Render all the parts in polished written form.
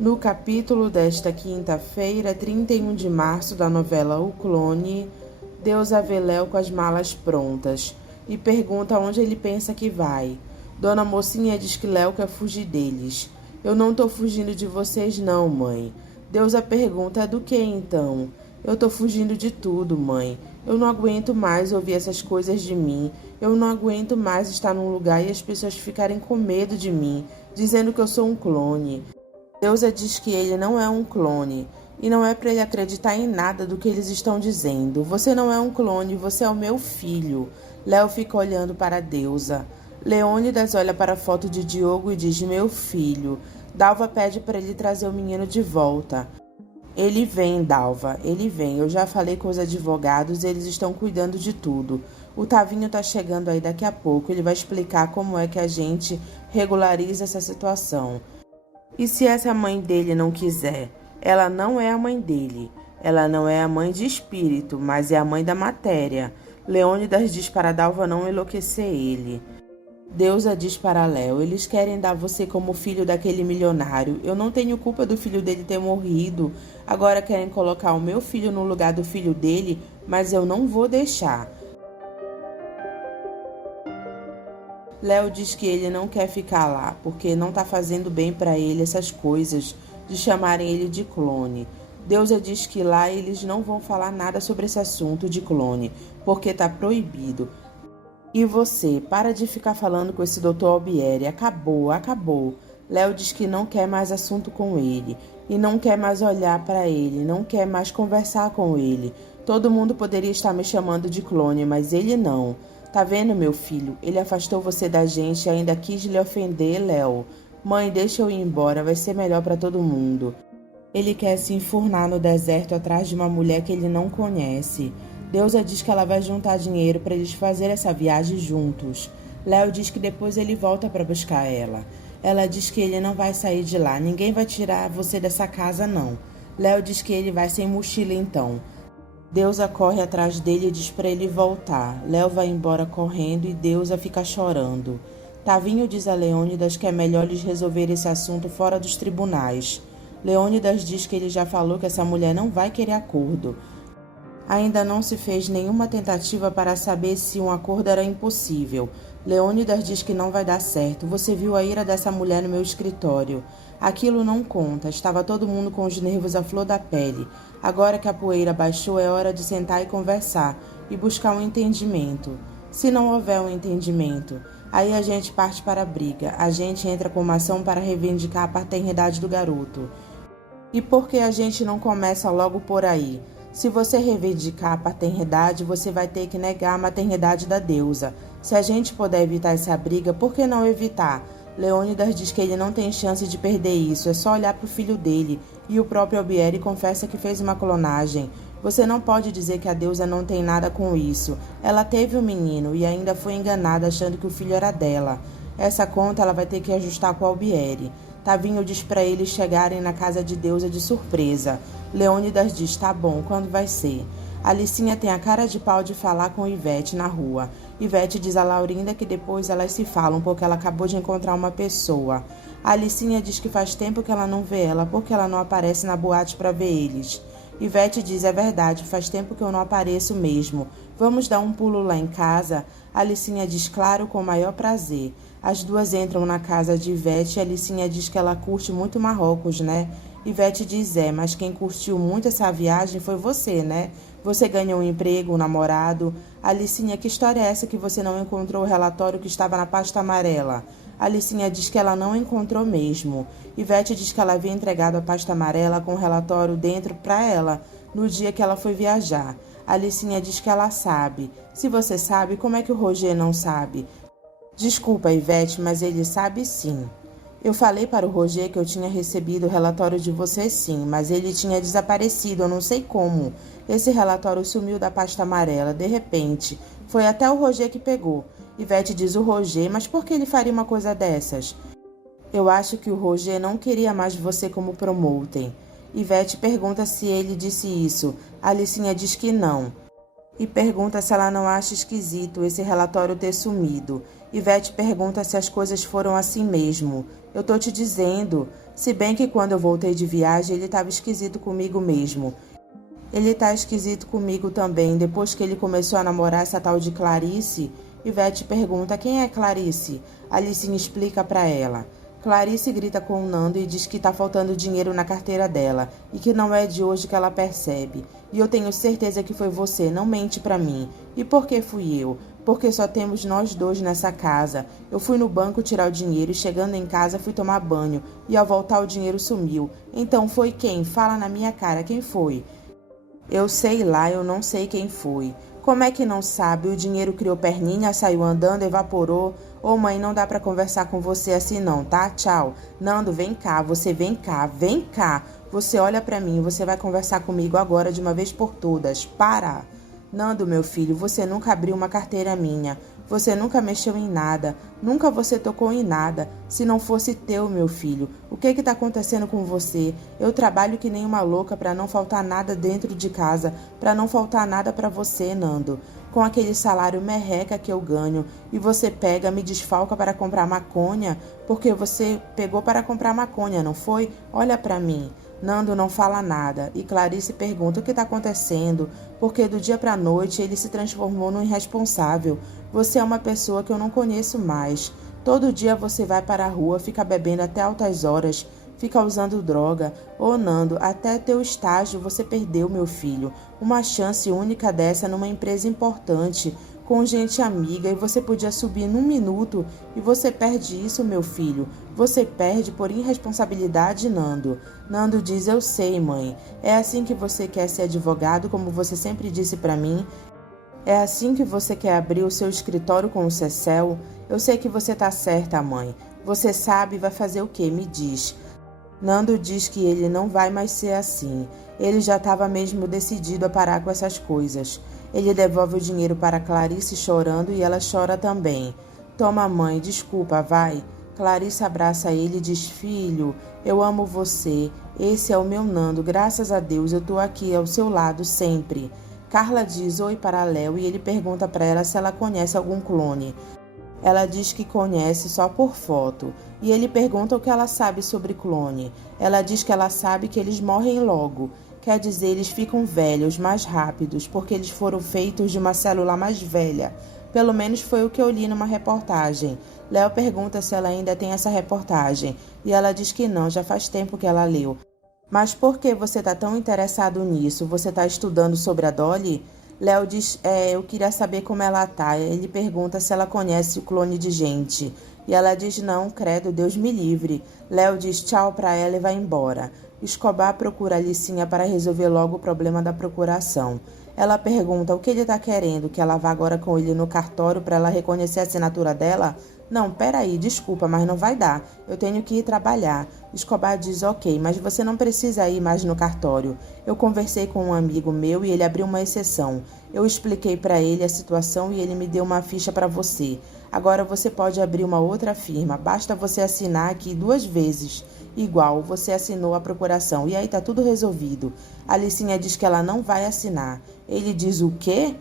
No capítulo desta quinta-feira, 31 de março, da novela O Clone, Deusa vê Léo com as malas prontas e pergunta onde ele pensa que vai. Dona Mocinha diz que Léo quer fugir deles. Eu não tô fugindo de vocês não, mãe. Deusa pergunta, do que então? Eu tô fugindo de tudo, mãe. Eu não aguento mais ouvir essas coisas de mim. Eu não aguento mais estar num lugar e as pessoas ficarem com medo de mim, dizendo que eu sou um clone. Deusa diz que ele não é um clone, e não é para ele acreditar em nada do que eles estão dizendo. Você não é um clone, você é o meu filho. Léo fica olhando para a Deusa. Leônidas olha para a foto de Diogo e diz, meu filho. Dalva pede para ele trazer o menino de volta. Ele vem, Dalva, ele vem. Eu já falei com os advogados, eles estão cuidando de tudo. O Tavinho tá chegando aí daqui a pouco, ele vai explicar como é que a gente regulariza essa situação. E se essa mãe dele não quiser? Ela não é a mãe dele. Ela não é a mãe de espírito, mas é a mãe da matéria. Leônidas diz para Dalva não enlouquecer ele. Deusa diz para Léo, eles querem dar você como filho daquele milionário. Eu não tenho culpa do filho dele ter morrido. Agora querem colocar o meu filho no lugar do filho dele, mas eu não vou deixar. Léo diz que ele não quer ficar lá, porque não tá fazendo bem para ele essas coisas de chamarem ele de clone. Deusa diz que lá eles não vão falar nada sobre esse assunto de clone, porque tá proibido. E você, para de ficar falando com esse Dr. Albieri, acabou, acabou. Léo diz que não quer mais assunto com ele, e não quer mais olhar para ele, não quer mais conversar com ele. Todo mundo poderia estar me chamando de clone, mas ele não. Tá vendo, meu filho? Ele afastou você da gente e ainda quis lhe ofender, Léo. Mãe, deixa eu ir embora, vai ser melhor para todo mundo. Ele quer se enfurnar no deserto atrás de uma mulher que ele não conhece. Deusa diz que ela vai juntar dinheiro para eles fazerem essa viagem juntos. Léo diz que depois ele volta para buscar ela. Ela diz que ele não vai sair de lá, ninguém vai tirar você dessa casa, não. Léo diz que ele vai sem mochila então. Deusa corre atrás dele e diz para ele voltar. Léo vai embora correndo e Deusa fica chorando. Tavinho diz a Leônidas que é melhor eles resolver esse assunto fora dos tribunais. Leônidas diz que ele já falou que essa mulher não vai querer acordo. Ainda não se fez nenhuma tentativa para saber se um acordo era impossível. Leônidas diz que não vai dar certo. Você viu a ira dessa mulher no meu escritório. Aquilo não conta. Estava todo mundo com os nervos à flor da pele. Agora que a poeira baixou, é hora de sentar e conversar e buscar um entendimento. Se não houver um entendimento, aí a gente parte para a briga. A gente entra com uma ação para reivindicar a paternidade do garoto. E por que a gente não começa logo por aí? Se você reivindicar a paternidade, você vai ter que negar a maternidade da deusa. Se a gente puder evitar essa briga, por que não evitar? Leônidas diz que ele não tem chance de perder isso, é só olhar para o filho dele. E o próprio Albieri confessa que fez uma clonagem. Você não pode dizer que a deusa não tem nada com isso. Ela teve um menino e ainda foi enganada achando que o filho era dela. Essa conta ela vai ter que ajustar com o Albieri. Tavinho diz para eles chegarem na casa de Deusa de surpresa. Leônidas diz, tá bom, quando vai ser? Alicinha tem a cara de pau de falar com Ivete na rua. Ivete diz a Laurinda que depois elas se falam porque ela acabou de encontrar uma pessoa. A Alicinha diz que faz tempo que ela não vê ela porque ela não aparece na boate para ver eles. Ivete diz, é verdade, faz tempo que eu não apareço mesmo. Vamos dar um pulo lá em casa? Alicinha diz, claro, com o maior prazer. As duas entram na casa de Ivete e Alicinha diz que ela curte muito Marrocos, né? Ivete diz, mas quem curtiu muito essa viagem foi você, né? Você ganhou um emprego, um namorado. Alicinha, que história é essa que você não encontrou o relatório que estava na pasta amarela? Alicinha diz que ela não encontrou mesmo. Ivete diz que ela havia entregado a pasta amarela com o relatório dentro para ela no dia que ela foi viajar. Alicinha diz que ela sabe. Se você sabe, como é que o Roger não sabe? Desculpa, Ivete, mas ele sabe sim. Eu falei para o Roger que eu tinha recebido o relatório de você sim, mas ele tinha desaparecido, eu não sei como. Esse relatório sumiu da pasta amarela, de repente. Foi até o Roger que pegou. Ivete diz o Roger, mas por que ele faria uma coisa dessas? Eu acho que o Roger não queria mais você como promoter. Ivete pergunta se ele disse isso. Alicinha diz que não. e pergunta se ela não acha esquisito esse relatório ter sumido. Ivete pergunta se as coisas foram assim mesmo. Eu tô te dizendo, se bem que quando eu voltei de viagem ele estava esquisito comigo mesmo. Ele tá esquisito comigo também, depois que ele começou a namorar essa tal de Clarice. Ivete pergunta quem é Clarice. Alicinha explica pra ela. Clarice grita com o Nando e diz que tá faltando dinheiro na carteira dela e que não é de hoje que ela percebe. E eu tenho certeza que foi você, não mente pra mim. E por que fui eu? Porque só temos nós dois nessa casa. Eu fui no banco tirar o dinheiro e chegando em casa fui tomar banho e ao voltar o dinheiro sumiu. Então foi quem? Fala na minha cara, quem foi? Eu sei lá, eu não sei quem foi. Como é que não sabe? O dinheiro criou perninha, saiu andando, evaporou. Ô mãe, não dá pra conversar com você assim não, tá? Tchau. Nando, vem cá, você vem cá, vem cá. Você olha pra mim, você vai conversar comigo agora de uma vez por todas. Para! Nando, meu filho, você nunca abriu uma carteira minha. Você nunca mexeu em nada. Nunca você tocou em nada. Se não fosse teu, meu filho. O que tá acontecendo com você? Eu trabalho que nem uma louca para não faltar nada dentro de casa. Para não faltar nada para você, Nando. Com aquele salário merreca que eu ganho. E você pega, me desfalca para comprar maconha. Porque você pegou para comprar maconha, não foi? Olha para mim. Nando não fala nada e Clarice pergunta o que está acontecendo, porque do dia para a noite ele se transformou num irresponsável. Você é uma pessoa que eu não conheço mais. Todo dia você vai para a rua, fica bebendo até altas horas, fica usando droga. Ô Nando, até teu estágio você perdeu, meu filho. Uma chance única dessa numa empresa importante, com gente amiga, e você podia subir num minuto e você perde isso, meu filho. Você perde por irresponsabilidade, Nando. Nando diz, eu sei, mãe. É assim que você quer ser advogado, como você sempre disse pra mim? É assim que você quer abrir o seu escritório com o Cecel? Eu sei que você tá certa, mãe. Você sabe e vai fazer o quê? Me diz. Nando diz que ele não vai mais ser assim. Ele já estava mesmo decidido a parar com essas coisas. Ele devolve o dinheiro para Clarice chorando e ela chora também. Toma, mãe, desculpa, vai. Clarice abraça ele e diz, filho, eu amo você. Esse é o meu Nando, graças a Deus eu tô aqui ao seu lado sempre. Carla diz oi para Léo e ele pergunta para ela se ela conhece algum clone. Ela diz que conhece só por foto. E ele pergunta o que ela sabe sobre clone. Ela diz que ela sabe que eles morrem logo. Quer dizer, eles ficam velhos, mais rápidos, porque eles foram feitos de uma célula mais velha. Pelo menos foi o que eu li numa reportagem. Léo pergunta se ela ainda tem essa reportagem. E ela diz que não, já faz tempo que ela leu. Mas por que você está tão interessado nisso? Você está estudando sobre a Dolly? Léo diz, eu queria saber como ela tá. Ele pergunta se ela conhece o clone de gente. E ela diz, não, credo, Deus me livre. Léo diz tchau pra ela e vai embora. Escobar procura Alicinha para resolver logo o problema da procuração. Ela pergunta o que ele tá querendo, que ela vá agora com ele no cartório para ela reconhecer a assinatura dela? Não, peraí, desculpa, mas não vai dar. Eu tenho que ir trabalhar. Escobar diz, ok, mas você não precisa ir mais no cartório. Eu conversei com um amigo meu e ele abriu uma exceção. Eu expliquei para ele a situação e ele me deu uma ficha para você. Agora você pode abrir uma outra firma, basta você assinar aqui 2 vezes. Igual, você assinou a procuração e aí tá tudo resolvido. Alicinha diz que ela não vai assinar. Ele diz o quê?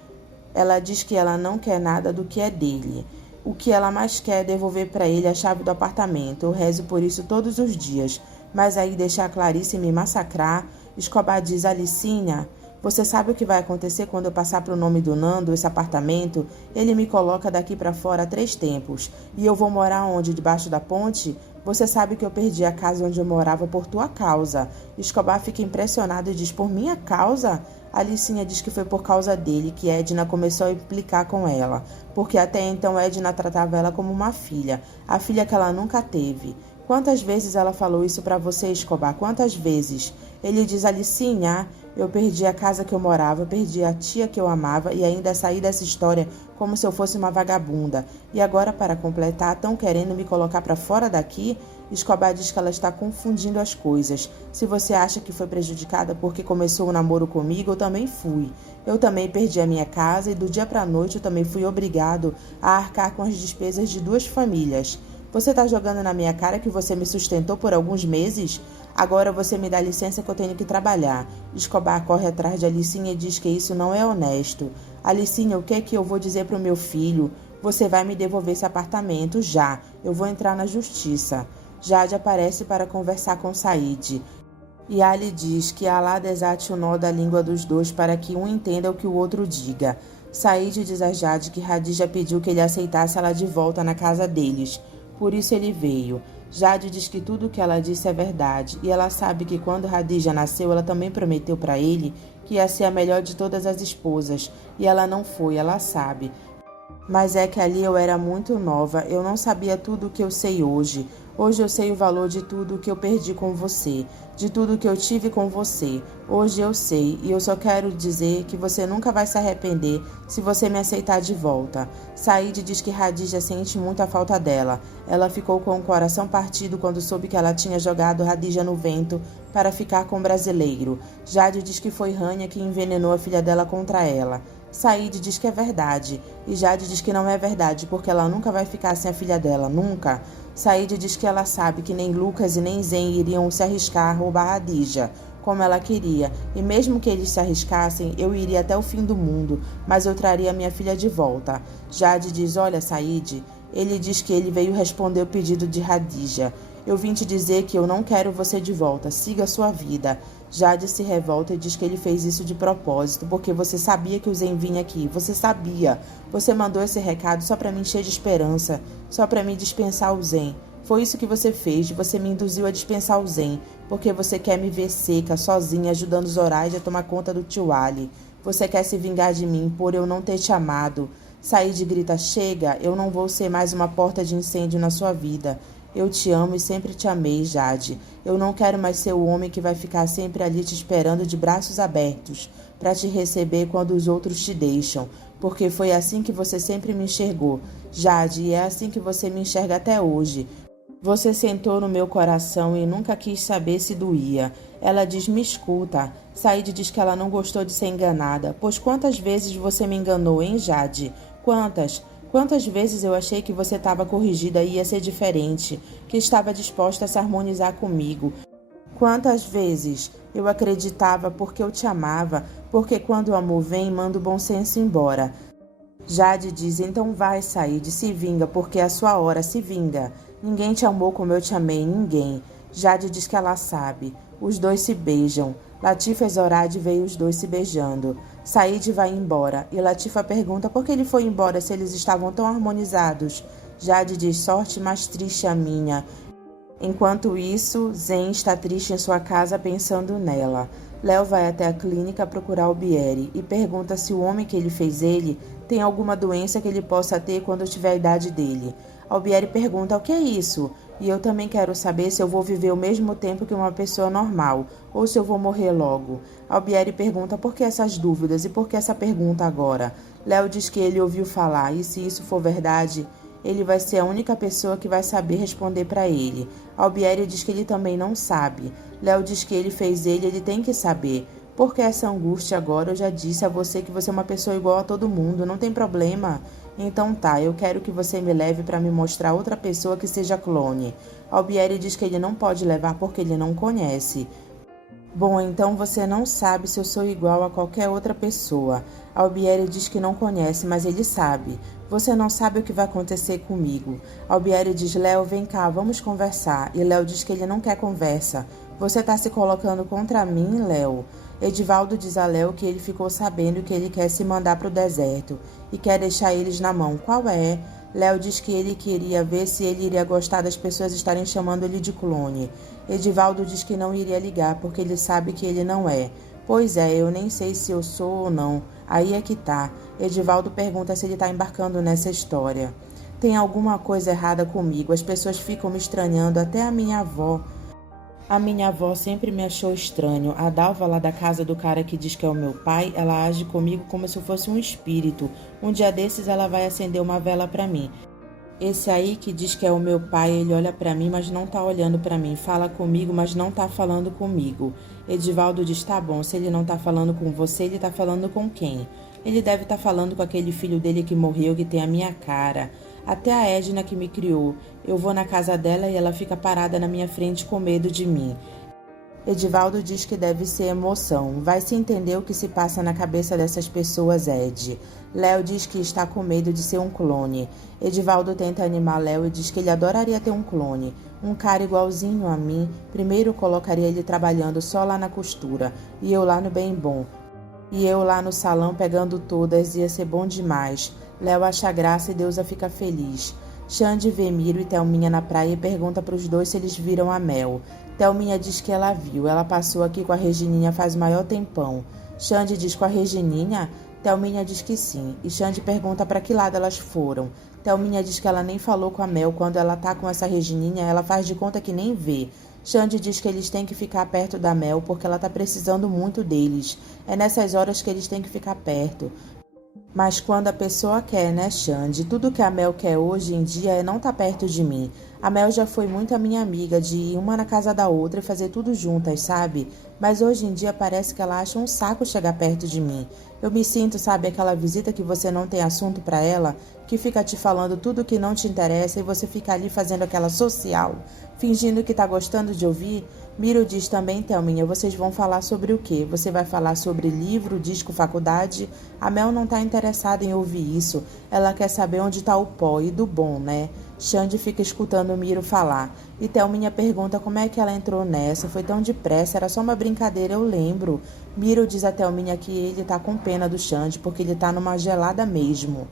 Ela diz que ela não quer nada do que é dele. O que ela mais quer é devolver para ele a chave do apartamento. Eu rezo por isso todos os dias. Mas aí deixar a Clarice me massacrar. Escobar diz, Alicinha, você sabe o que vai acontecer quando eu passar pro nome do Nando, esse apartamento? Ele me coloca daqui para fora 3 tempos. E eu vou morar onde? Debaixo da ponte? Você sabe que eu perdi a casa onde eu morava por tua causa. Escobar fica impressionado e diz, por minha causa? Alicinha diz que foi por causa dele que Edna começou a implicar com ela, porque até então Edna tratava ela como uma filha, a filha que ela nunca teve. Quantas vezes ela falou isso pra você, Escobar? Quantas vezes? Ele diz, Alicinha, eu perdi a casa que eu morava, perdi a tia que eu amava e ainda saí dessa história como se eu fosse uma vagabunda. E agora, para completar, estão querendo me colocar pra fora daqui? Escobar diz que ela está confundindo as coisas. Se você acha que foi prejudicada porque começou o namoro comigo, eu também fui. Eu também perdi a minha casa e do dia para a noite eu também fui obrigado a arcar com as despesas de 2 famílias. Você está jogando na minha cara que você me sustentou por alguns meses? Agora você me dá licença que eu tenho que trabalhar. Escobar corre atrás de Alicinha e diz que isso não é honesto. Alicinha, o que é que eu vou dizer pro meu filho? Você vai me devolver esse apartamento já. Eu vou entrar na justiça. Jade aparece para conversar com Said. E Ali diz que Alá desate o nó da língua dos dois para que um entenda o que o outro diga. Said diz a Jade que Hadija pediu que ele aceitasse ela de volta na casa deles. Por isso ele veio. Jade diz que tudo o que ela disse é verdade, e ela sabe que quando Hadija nasceu, ela também prometeu para ele que ia ser a melhor de todas as esposas, e ela não foi, ela sabe. Mas é que ali eu era muito nova, eu não sabia tudo o que eu sei hoje. Hoje eu sei o valor de tudo o que eu perdi com você, de tudo o que eu tive com você. Hoje eu sei, e eu só quero dizer que você nunca vai se arrepender se você me aceitar de volta. Said diz que Hadija sente muito a falta dela. Ela ficou com o coração partido quando soube que ela tinha jogado Hadija no vento para ficar com o brasileiro. Jade diz que foi Rania que envenenou a filha dela contra ela. Said diz que é verdade, e Jade diz que não é verdade porque ela nunca vai ficar sem a filha dela, nunca. Said diz que ela sabe que nem Lucas e nem Zen iriam se arriscar a roubar Hadija, como ela queria, e mesmo que eles se arriscassem, eu iria até o fim do mundo, mas eu traria minha filha de volta. Jade diz, olha Said, ele diz que ele veio responder o pedido de Hadija. Eu vim te dizer que eu não quero você de volta, siga a sua vida. Jade se revolta e diz que ele fez isso de propósito, porque você sabia que o Zen vinha aqui, você sabia. Você mandou esse recado só para me encher de esperança, só para me dispensar o Zen. Foi isso que você fez, você me induziu a dispensar o Zen, porque você quer me ver seca, sozinha, ajudando Zoraide a tomar conta do tio Ali. Você quer se vingar de mim por eu não ter te amado. Said grita, chega, eu não vou ser mais uma porta de incêndio na sua vida. Eu te amo e sempre te amei, Jade. Eu não quero mais ser o homem que vai ficar sempre ali te esperando de braços abertos para te receber quando os outros te deixam, porque foi assim que você sempre me enxergou, Jade, e é assim que você me enxerga até hoje. Você sentou no meu coração e nunca quis saber se doía. Ela diz, me escuta. Said diz que ela não gostou de ser enganada. Pois quantas vezes você me enganou, hein, Jade? Quantas? Quantas vezes eu achei que você estava corrigida e ia ser diferente, que estava disposta a se harmonizar comigo. Quantas vezes eu acreditava porque eu te amava, porque quando o amor vem, manda o bom senso embora. Jade diz, então vai, Said, se vinga, porque é a sua hora, se vinga. Ninguém te amou como eu te amei, ninguém. Jade diz que ela sabe. Os dois se beijam. Latifa e Zoraide veem os dois se beijando. Said vai embora, e Latifa pergunta por que ele foi embora se eles estavam tão harmonizados. Jade diz, sorte mais triste a minha. Enquanto isso, Zen está triste em sua casa pensando nela. Léo vai até a clínica procurar Albieri e pergunta se o homem que ele fez ele tem alguma doença que ele possa ter quando tiver a idade dele. Albieri pergunta, o que é isso? E eu também quero saber se eu vou viver o mesmo tempo que uma pessoa normal, ou se eu vou morrer logo. Albieri pergunta por que essas dúvidas e por que essa pergunta agora. Léo diz que ele ouviu falar, e se isso for verdade, ele vai ser a única pessoa que vai saber responder para ele. Albieri diz que ele também não sabe. Léo diz que ele fez ele tem que saber. Por que essa angústia agora? Eu já disse a você que você é uma pessoa igual a todo mundo, não tem problema. Então tá, eu quero que você me leve para me mostrar outra pessoa que seja clone. Albieri diz que ele não pode levar porque ele não conhece. Bom, então você não sabe se eu sou igual a qualquer outra pessoa. Albieri diz que não conhece, mas ele sabe. Você não sabe o que vai acontecer comigo. Albieri diz, Léo, vem cá, vamos conversar. E Léo diz que ele não quer conversa. Você tá se colocando contra mim, Léo? Edivaldo diz a Léo que ele ficou sabendo que ele quer se mandar para o deserto e quer deixar eles na mão. Qual é? Léo diz que ele queria ver se ele iria gostar das pessoas estarem chamando ele de clone. Edivaldo diz que não iria ligar porque ele sabe que ele não é. Pois é, eu nem sei se eu sou ou não. Aí é que tá. Edivaldo pergunta se ele está embarcando nessa história. Tem alguma coisa errada comigo. As pessoas ficam me estranhando, até a minha avó. A minha avó sempre me achou estranho. A Dalva lá da casa do cara que diz que é o meu pai, ela age comigo como se eu fosse um espírito. Um dia desses ela vai acender uma vela pra mim. Esse aí que diz que é o meu pai, ele olha pra mim, mas não tá olhando pra mim. Fala comigo, mas não tá falando comigo. Edivaldo diz, tá bom, se ele não tá falando com você, ele tá falando com quem? Ele deve estar falando com aquele filho dele que morreu, que tem a minha cara. Até a Edna que me criou. Eu vou na casa dela e ela fica parada na minha frente com medo de mim. Edivaldo diz que deve ser emoção. Vai se entender o que se passa na cabeça dessas pessoas, Ed. Léo diz que está com medo de ser um clone. Edivaldo tenta animar Léo e diz que ele adoraria ter um clone. Um cara igualzinho a mim. Primeiro colocaria ele trabalhando só lá na costura. E eu lá no bem bom. E eu lá no salão pegando todas, ia ser bom demais. Léo acha graça e Deusa fica feliz. Xande vê Miro e Thelminha na praia e pergunta para os dois se eles viram a Mel. Thelminha diz que ela viu, ela passou aqui com a Regininha faz maior tempão. Xande diz com a Regininha? Thelminha diz que sim, e Xande pergunta para que lado elas foram. Thelminha diz que ela nem falou com a Mel, quando ela tá com essa Regininha, ela faz de conta que nem vê. Xande diz que eles têm que ficar perto da Mel porque ela tá precisando muito deles. É nessas horas que eles têm que ficar perto. Mas quando a pessoa quer, né, Xande? Tudo que a Mel quer hoje em dia é não estar perto de mim. A Mel já foi muito a minha amiga, de ir uma na casa da outra e fazer tudo juntas, sabe? Mas hoje em dia parece que ela acha um saco chegar perto de mim. Eu me sinto, sabe, aquela visita que você não tem assunto pra ela, que fica te falando tudo que não te interessa e você fica ali fazendo aquela social, fingindo que tá gostando de ouvir. Miro diz também, Thelminha, vocês vão falar sobre o quê? Você vai falar sobre livro, disco, faculdade? A Mel não tá interessada em ouvir isso. Ela quer saber onde tá o pó e do bom, né? Xande fica escutando o Miro falar. E Thelminha pergunta como é que ela entrou nessa. Foi tão depressa, era só uma brincadeira, eu lembro. Miro diz a Thelminha que ele tá com pena do Xande, porque ele tá numa gelada mesmo.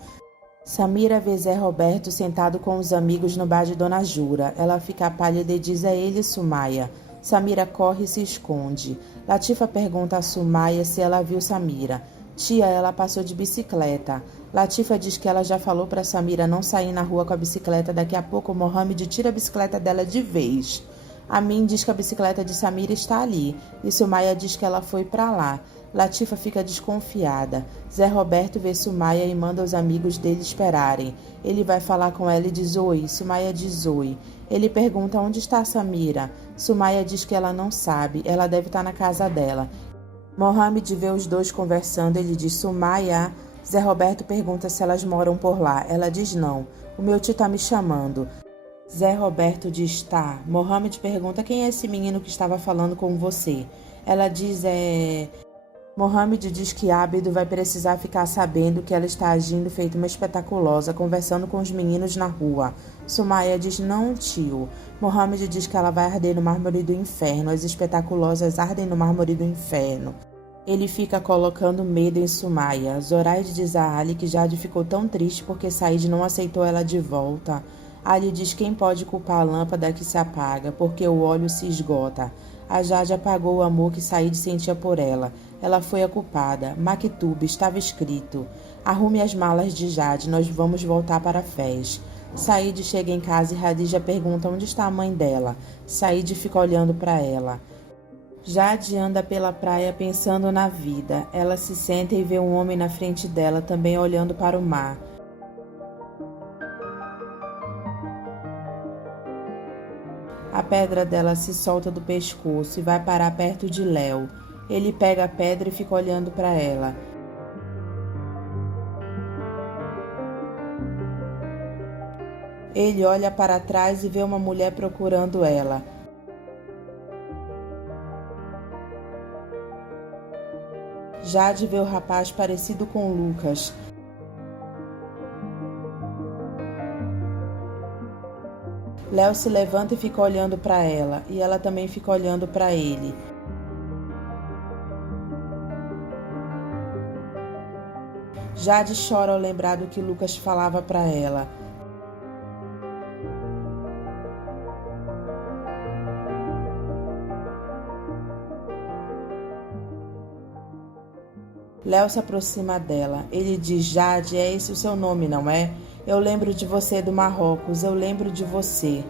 Samira vê Zé Roberto sentado com os amigos no bar de Dona Jura. Ela fica pálida e diz a ele, Sumaia. Samira corre e se esconde. Latifa pergunta a Sumaia se ela viu Samira. Tia, ela passou de bicicleta. Latifa diz que ela já falou para Samira não sair na rua com a bicicleta. Daqui a pouco o Mohamed tira a bicicleta dela de vez. Amin diz que a bicicleta de Samira está ali. E Sumaia diz que ela foi para lá. Latifa fica desconfiada. Zé Roberto vê Sumaia e manda os amigos dele esperarem. Ele vai falar com ela e diz oi. Sumaia diz oi. Ele pergunta onde está Samira. Sumaia diz que ela não sabe. Ela deve estar na casa dela. Mohamed vê os dois conversando. Ele diz Sumaia. Zé Roberto pergunta se elas moram por lá. Ela diz não. O meu tio está me chamando. Zé Roberto diz tá. Mohamed pergunta quem é esse menino que estava falando com você. Ela diz Mohamed diz que Ábido vai precisar ficar sabendo que ela está agindo feito uma espetaculosa, conversando com os meninos na rua. Sumaia diz não, tio. Mohamed diz que ela vai arder no mármore do inferno. As espetaculosas ardem no mármore do inferno. Ele fica colocando medo em Sumaia. Zoraide diz a Ali que Jade ficou tão triste porque Said não aceitou ela de volta. Ali diz quem pode culpar a lâmpada que se apaga, porque o óleo se esgota. A Jade apagou o amor que Said sentia por ela. Ela foi a culpada. Maktub, estava escrito. Arrume as malas de Jade, nós vamos voltar para Fez. Said chega em casa e Hadija pergunta onde está a mãe dela. Said fica olhando para ela. Jade anda pela praia pensando na vida. Ela se senta e vê um homem na frente dela, também olhando para o mar. A pedra dela se solta do pescoço e vai parar perto de Léo. Ele pega a pedra e fica olhando para ela. Ele olha para trás e vê uma mulher procurando ela. Jade vê o rapaz parecido com Lucas. Léo se levanta e fica olhando para ela, e ela também fica olhando para ele. Jade chora ao lembrar do que Lucas falava para ela. Léo se aproxima dela. Ele diz, Jade, é esse o seu nome, não é? Eu lembro de você do Marrocos, eu lembro de você.